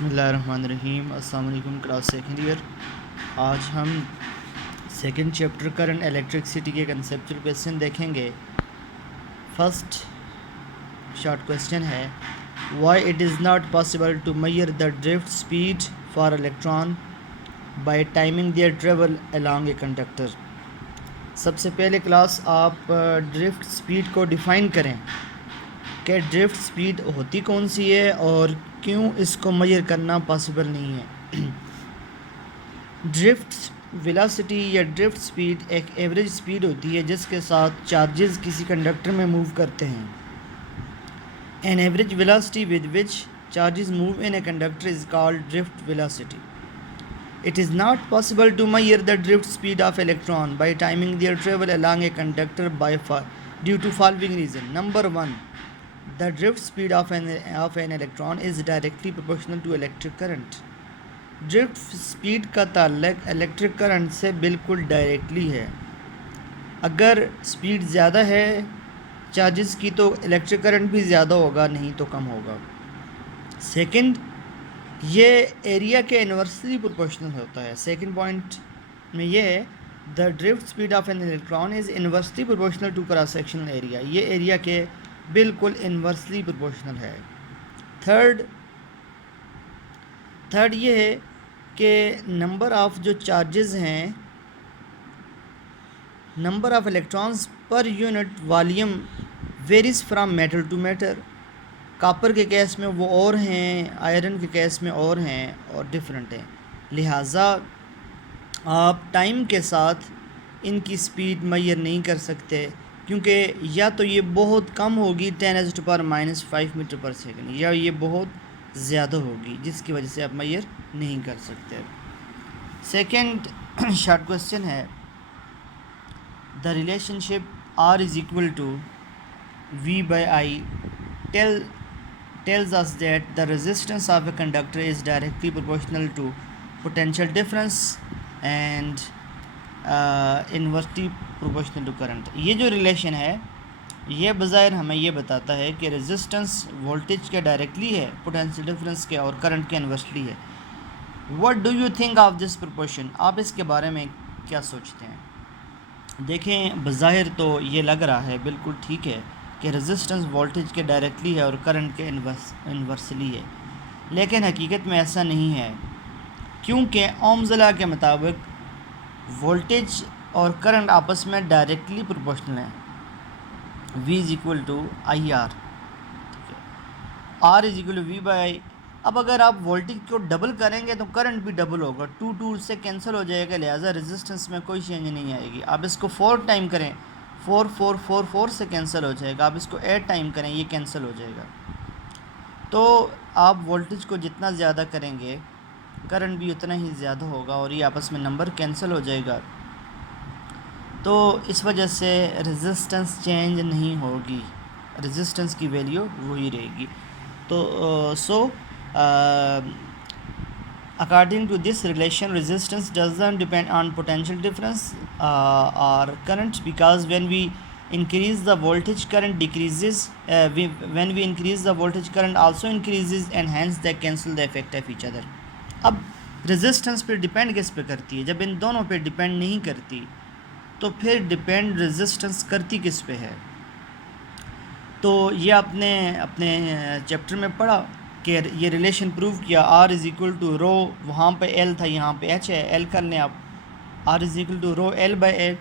बिस्मिल्लाहिर्रहमानिर्रहीम। अस्सलाम वालेकुम क्लास सेकंड ईयर। आज हम सेकंड चैप्टर करंट इलेक्ट्रिसिटी के कंसेप्चुअल क्वेश्चन देखेंगे। फर्स्ट शॉर्ट क्वेश्चन है, why it is not possible to measure the drift speed for electron by timing their travel along a conductor. सबसे पहले class आप drift speed को define करें कि drift speed होती कौन सी है और क्यों इसको मेजर करना पॉसिबल नहीं है। ड्रिफ्ट वेलोसिटी या ड्रिफ्ट स्पीड एक एवरेज स्पीड होती है जिसके साथ चार्जेस किसी कंडक्टर में मूव करते हैं। An average velocity with which charges move in a conductor is called drift velocity. It is not possible to measure the drift speed of electron by timing their travel along a conductor due to following reason. Number 1, the drift speed of an electron is directly proportional to electric current. Drift speed का ताल्लुक electric current से बिल्कुल directly है। अगर speed ज़्यादा है charges की तो इलेक्ट्रिक करंट भी ज़्यादा होगा, नहीं तो कम होगा। सेकंड, ये एरिया के इन्वर्सली प्रोपोर्शनल होता है। सेकंड पॉइंट में ये है, the drift speed of an electron is inversely proportional to cross sectional area. ये एरिया के बिल्कुल इन्वर्सली प्रोपोर्शनल है। थर्ड ये है कि नंबर ऑफ़ जो चार्जेस हैं, number of electrons per unit volume varies from metal to metal. Copper के केस में वो और हैं, आयरन के केस में और हैं और डिफरेंट हैं। लिहाजा आप टाइम के साथ इनकी स्पीड मेजर नहीं कर सकते, क्योंकि या तो ये बहुत कम होगी 10⁻⁻5 मीटर पर सेकंड, या ये बहुत ज़्यादा होगी जिसकी वजह से आप मेजर नहीं कर सकते। सेकंड शॉर्ट क्वेश्चन है, the relationship R is equal to V/I tells us that the resistance of a conductor is directly proportional to potential difference and inversely proportional to current। ये जो रिलेशन है ये बज़ाहिर हमें ये बताता है कि रेजिस्टेंस वोल्टेज के डायरेक्टली है, पोटेंशियल डिफरेंस के और करंट के इन्वर्सली है। What do you think of this proportion? आप इसके बारे में क्या सोचते हैं? देखें, बज़ाहिर तो ये लग रहा है बिल्कुल ठीक है कि रेजिस्टेंस वोल्टेज के डायरेक्टली है और करंट के इन्वर्सली है, लेकिन हकीकत में ऐसा नहीं है, क्योंकि ओम्स लॉ के मुताबिक वोल्टेज और करंट आपस में डायरेक्टली प्रोपोर्शनल है। V is equal to IR, ठीक है, R is equal to V/I। अब अगर आप वोल्टेज को डबल करेंगे तो करंट भी डबल होगा, 2 से कैंसिल हो जाएगा, लिहाजा रेजिस्टेंस में कोई चेंज नहीं आएगी। आप इसको 4 टाइम करें, 4 से कैंसिल हो जाएगा। आप इसको 8 टाइम करें, ये कैंसिल हो जाएगा। तो आप वोल्टेज को जितना ज़्यादा करेंगे करंट भी उतना ही ज़्यादा होगा और ये आपस में नंबर कैंसिल हो जाएगा। तो इस वजह से रेजिस्टेंस चेंज नहीं होगी, रेजिस्टेंस की वैल्यू वही रहेगी। तो according to this relation, resistance doesn't depend on potential difference or current, because when we increase the voltage, current decreases. When we increase the voltage, current also increases, and hence they cancel the effect of each other. अब resistance पे depend किस पे करती है? जब इन दोनों पे depend नहीं करती तो फिर डिपेंड रेजिस्टेंस करती किस पे है? तो ये आपने अपने चैप्टर में पढ़ा कि ये रिलेशन प्रूव किया, R इज़ इक्वल टू रो, वहाँ पे L था, यहाँ पे H है, L कर लें आप, R is equal to rho L/A।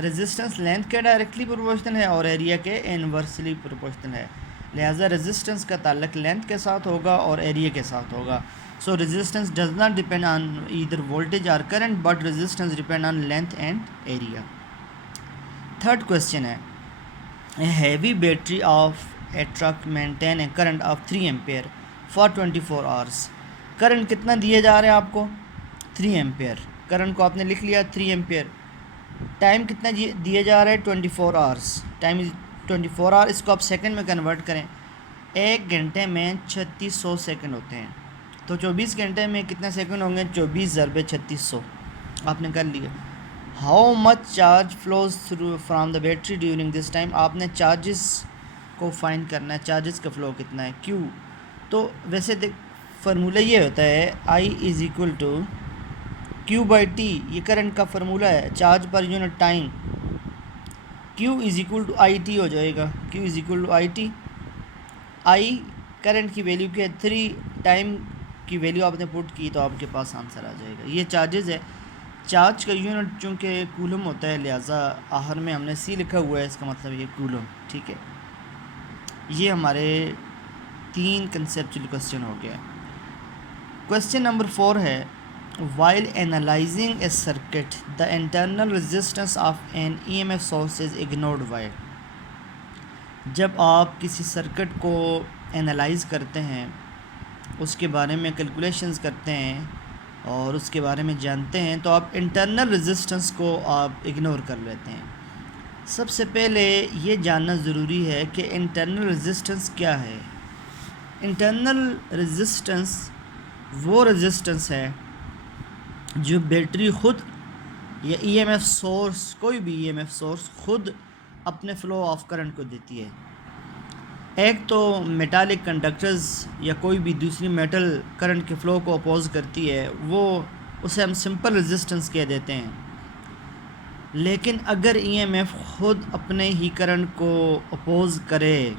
Resistance length के डायरेक्टली प्रोपोर्शनल है और एरिया के इन्वर्सली प्रोपोर्शनल है, लिहाजा रेजिस्टेंस का ताल्लुक लेंथ के साथ होगा और एरिया के साथ होगा। So resistance does not depend on either voltage और current, but resistance depend on length and area. Third question है, a heavy battery of a truck maintain a current of 3 ampere for 24 hours. Current कितना दिया जा रहा है आपको? 3 ampere. Current को आपने लिख लिया 3 एम्पेयर। टाइम कितना दिया जा रहा है? 24 आवर्स। Time is 24 our. इसको आप सेकंड में कन्वर्ट करें, 1 घंटे में 3600 सेकंड होते हैं, तो 24 घंटे में कितने सेकंड होंगे? 24 × 3600 आपने कर लिया। How much charge flows through from the battery during this time. आपने चार्जेस को फाइंड करना है, चार्जेस का फ़्लो कितना है। Q तो वैसे देख फार्मूला ये होता है I is equal to Q by T, ये करंट का फार्मूला है, charge per unit time. Q is equal to I T हो जाएगा, Q is equal to I T. I current की वैल्यू की है, 3 टाइम की वैल्यू आपने पुट की तो आपके पास आंसर आ जाएगा। ये चार्जेस है, चार्ज का यूनिट चूँकि कूलम होता है लिहाजा आखिर में हमने C लिखा हुआ है, इसका मतलब ये कूलम, ठीक है। ये हमारे 3 कंसेप्चुअल क्वेश्चन हो गया। क्वेश्चन नंबर 4 है, while analysing a circuit the internal resistance of an EMF source is ignored by. जब आप किसी सर्किट को एनालाइज करते हैं, उसके बारे में कैलकुलेशंस करते हैं और उसके बारे में जानते हैं, तो आप इंटरनल रेजिस्टेंस को आप इग्नोर कर लेते हैं। सबसे पहले ये जानना ज़रूरी है कि इंटरनल रेजिस्टेंस क्या है। इंटरनल रेजिस्टेंस वो रेजिस्टेंस है जो बैटरी ख़ुद या EMF सोर्स, कोई भी EMF सोर्स ख़ुद अपने फ़्लो ऑफ करंट को देती है। एक तो मेटालिक कंडक्टर्स या कोई भी दूसरी मेटल करंट के फ़्लो को अपोज करती है, वो उसे हम सिंपल रेजिस्टेंस कह देते हैं। लेकिन अगर EMF ख़ुद अपने ही करंट को अपोज करे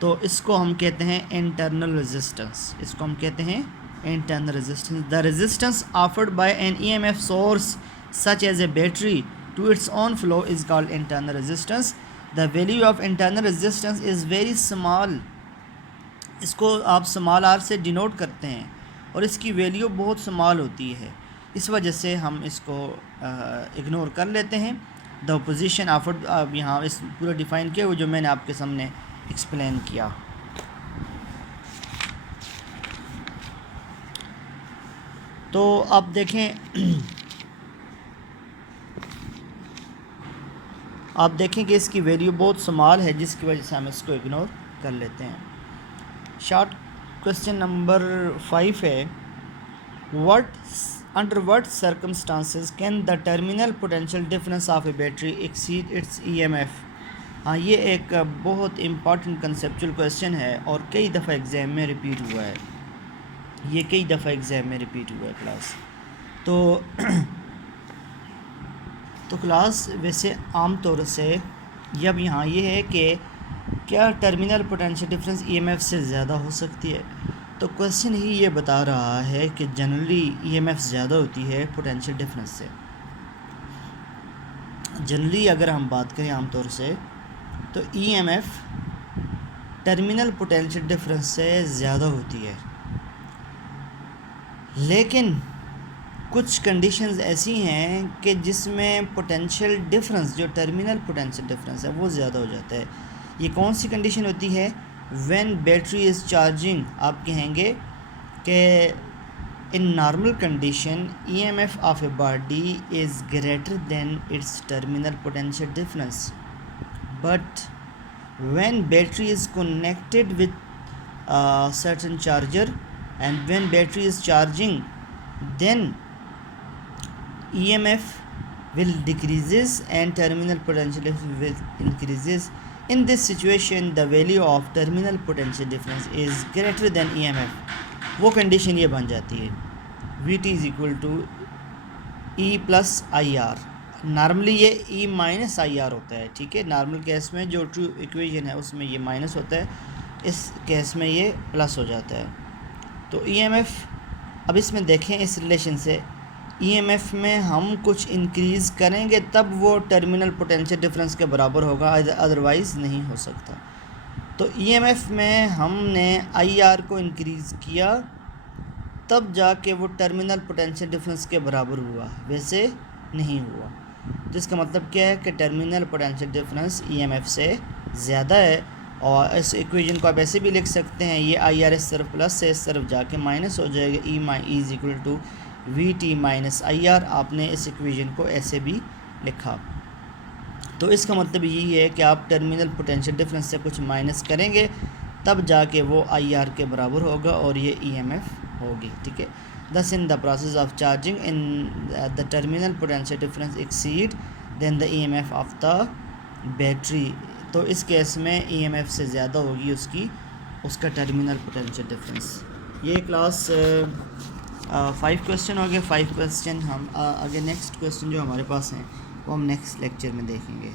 तो इसको हम कहते हैं इंटरनल रेजिस्टेंस। इसको हम कहते हैं internal resistance. The resistance offered by an EMF source such as a battery to its own flow is called internal resistance. The value of internal resistance is very small. इसको आप small r से denote करते हैं और इसकी value बहुत small होती है, इस वजह से हम इसको इग्नोर कर लेते हैं। द पोजीशन ऑफर्ड, अब यहाँ इस पूरा डिफ़ाइन किया हुआ जो मैंने आपके सामने एक्सप्लेन किया। तो आप देखें आप देखें कि इसकी वैल्यू बहुत स्मॉल है, जिसकी वजह से हम इसको इग्नोर कर लेते हैं। शॉर्ट क्वेश्चन नंबर 5 है, under what circumstances can the terminal potential difference of A battery exceed it's EMF। हाँ, ये एक बहुत इम्पॉर्टेंट कंसेप्चुअल क्वेश्चन है और कई दफ़ा एग्ज़ाम में रिपीट हुआ है। ये कई दफ़ा एग्ज़ाम में रिपीट हुआ है क्लास। तो क्लास वैसे आम तौर से जब यहाँ ये है कि क्या टर्मिनल पोटेंशियल डिफरेंस EMF से ज़्यादा हो सकती है, तो क्वेश्चन ही ये बता रहा है कि जनरली EMF ज़्यादा होती है पोटेंशियल डिफरेंस से। जनरली अगर हम बात करें आम तौर से, तो EMF टर्मिनल पोटेंशियल डिफरेंस से ज़्यादा होती है। लेकिन कुछ कंडीशंस ऐसी हैं कि जिसमें पोटेंशियल डिफरेंस, जो टर्मिनल पोटेंशियल डिफरेंस है, वो ज़्यादा हो जाता है। ये कौन सी कंडीशन होती है? When battery is charging. आप कहेंगे कि in normal condition EMF of a body is greater than it's terminal potential difference, but when battery is connected with a certain charger and when battery is charging, then EMF will decreases and terminal potential will increases. In this situation the value of terminal potential difference is greater than EMF. वो condition ये बन जाती है VT is equal to E plus IR। Normally ये E minus IR होता है, ठीक है। नॉर्मल केस में जो ट्रू इक्वेशन है उसमें ये माइनस होता है, इस केस में ये प्लस हो जाता है। तो EMF, अब इसमें देखें इस रिलेशन से, EMF में हम कुछ इंक्रीज़ करेंगे तब वो टर्मिनल पोटेंशियल डिफरेंस के बराबर होगा, अदरवाइज़ नहीं हो सकता। तो EMF में हमने IR को इंक्रीज़ किया तब जाके वो टर्मिनल पोटेंशियल डिफरेंस के बराबर हुआ, वैसे नहीं हुआ। तो इसका मतलब क्या है कि टर्मिनल पोटेंशियल डिफरेंस EMF से ज़्यादा है। और इस इक्वेशन को आप ऐसे भी लिख सकते हैं, ये IR इस तरफ प्लस से इस तरफ जाके माइनस हो जाएगा, E is equal to VT minus IR। आपने इस इक्वेशन को ऐसे भी लिखा। तो इसका मतलब यही है कि आप टर्मिनल पोटेंशियल डिफरेंस से कुछ माइनस करेंगे तब जाके वो IR के बराबर होगा और ये EMF होगी, ठीक है। Thus in the process of charging in the terminal potential difference exceed then the EMF of the battery। तो इस केस में EMF से ज़्यादा होगी उसकी उसका टर्मिनल पोटेंशियल डिफरेंस। ये क्लास 5 क्वेश्चन हो गए। 5 क्वेश्चन हम आगे नेक्स्ट क्वेश्चन जो हमारे पास हैं वो हम नेक्स्ट लेक्चर में देखेंगे।